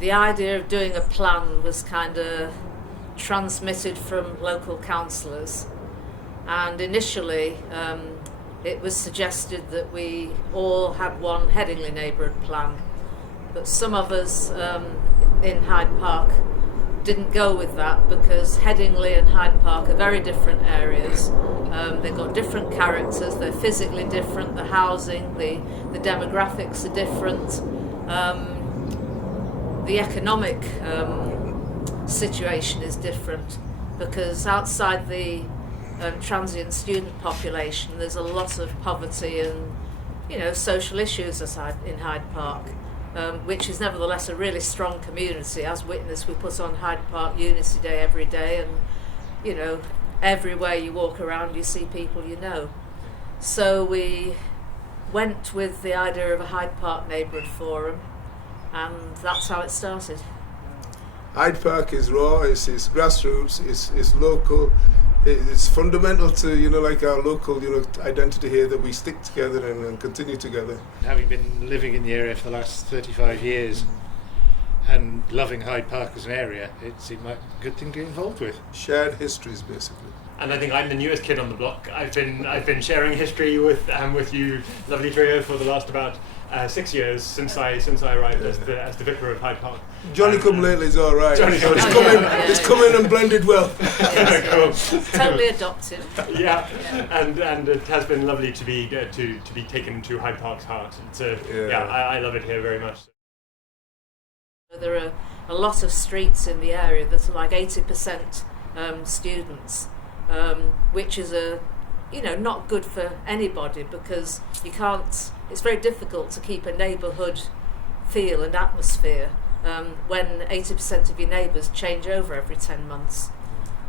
the idea of doing a plan was kind of transmitted from local councillors, and initially it was suggested that we all had one Headingley Neighbourhood Plan, but some of us in Hyde Park didn't go with that because Headingley and Hyde Park are very different areas. They've got different characters, they're physically different, the housing, the demographics are different, the economic situation is different, because outside the transient student population there's a lot of poverty and social issues in Hyde Park. Which is nevertheless a really strong community, as witnessed we put on Hyde Park Unity Day every day, and everywhere you walk around you see people you know. So we went with the idea of a Hyde Park Neighbourhood Forum, and that's how it started. Hyde Park is raw, it's grassroots, it's local. It's fundamental to like our local identity here, that we stick together and continue together. Having been living in the area for the last 35 years and loving Hyde Park as an area, it seemed like a good thing to get involved with. Shared histories, basically. And I think I'm the newest kid on the block. I've been sharing history with you, lovely trio, for the last about 6 years since I arrived as the vicar of Hyde Park. Johnny come lately is all right. It's come in and blended well. Yes. Cool. Totally adopted. Yeah. And it has been lovely to be taken into Hyde Park's heart. So I love it here very much. There are a lot of streets in the area that are like 80% students, which is not good for anybody, because you can't. It's very difficult to keep a neighbourhood feel and atmosphere when 80% of your neighbours change over every 10 months.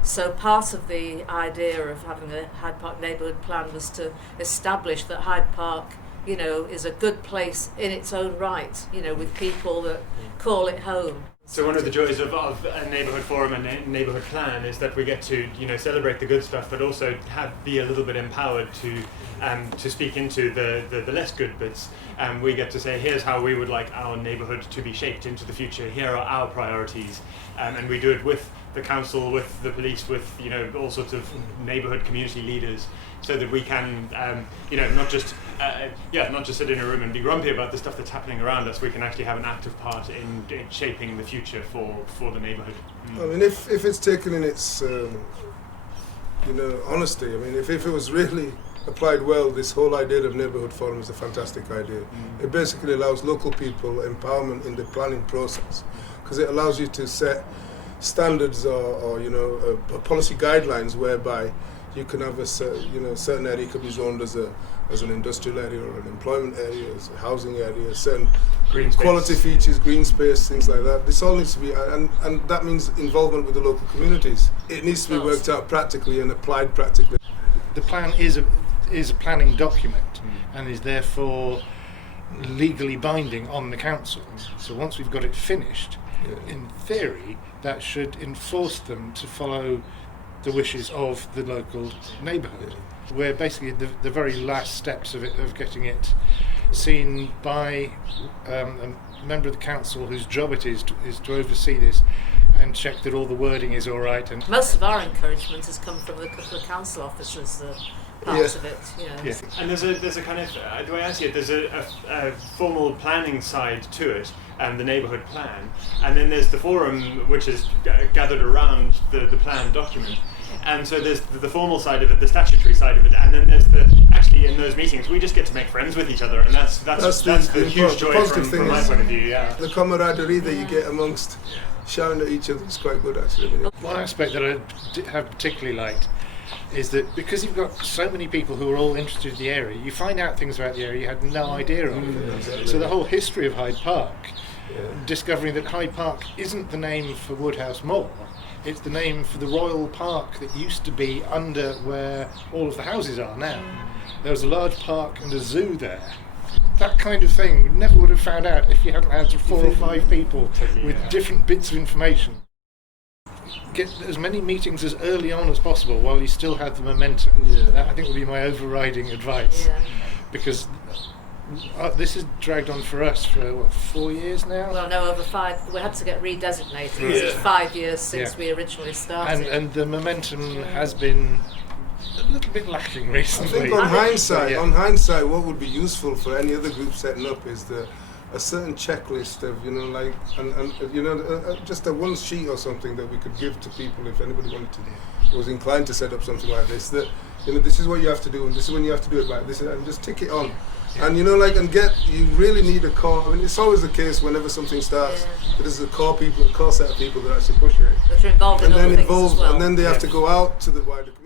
So part of the idea of having a Hyde Park Neighbourhood Plan was to establish that Hyde Park, is a good place in its own right, with people that call it home. So one of the joys of a neighbourhood forum and a neighbourhood plan is that we get to celebrate the good stuff, but also be a little bit empowered to speak into the less good bits. We get to say, here's how we would like our neighbourhood to be shaped into the future. Here are our priorities, and we do it with the council, with the police, with all sorts of neighbourhood community leaders, so that we can not just sit in a room and be grumpy about the stuff that's happening around us. We can actually have an active part in shaping the future for the neighbourhood. I mean, if it's taken in its honesty, I mean, if it was really applied well, this whole idea of neighbourhood forum is a fantastic idea. It basically allows local people empowerment in the planning process, because it allows you to set standards or policy guidelines whereby you can have a certain area could be zoned as an industrial area or an employment area, as a housing area, certain green quality space. features, green space, things like that. This all needs to be, and that means involvement with the local communities. It needs to be worked out practically and applied practically. The plan is a planning document and is therefore legally binding on the council. So once we've got it finished, in theory, that should enforce them to follow the wishes of the local neighbourhood. We're basically the very last steps of getting it seen by a member of the council whose job it is to oversee this and check that all the wording is all right. And most of our encouragement has come from a couple of council officers. Part of it, Yes. And there's a kind of, the way I see it, there's a formal planning side to it, and the neighbourhood plan, and then there's the forum, which is gathered around the plan document. And so there's the formal side of it, the statutory side of it, and then there's actually in those meetings we just get to make friends with each other, and that's the huge joy from my point of view. Yeah. The camaraderie that you get amongst shouting at each other is quite good, actually. One aspect that I have particularly liked is that because you've got so many people who are all interested in the area, you find out things about the area you had no idea of. Exactly. So the whole history of Hyde Park, discovering that Hyde Park isn't the name for Woodhouse Moor, it's the name for the royal park that used to be under where all of the houses are now. There was a large park and a zoo there. That kind of thing we never would have found out if you hadn't had 4 or 5 people with different bits of information. Get as many meetings as early on as possible while you still have the momentum. That I think would be my overriding advice, because this has dragged on for us for what, 4 years now. Well, no, over 5. We had to get redesignated. Yeah. It's 5 years since Yeah. we originally started. And the momentum has been a little bit lacking I recently. think on hindsight, Yeah. what would be useful for any other group setting up is a certain checklist of, like, and just a one sheet or something that we could give to people if anybody was inclined to set up something like this. That, this is what you have to do, and this is when you have to do it like this, and just tick it on. Yeah. And you really need a core. I mean, it's always the case whenever something starts. That there's a core set of people that actually push it, That are involved in and other then things as well. and then they have to go out to the wider community.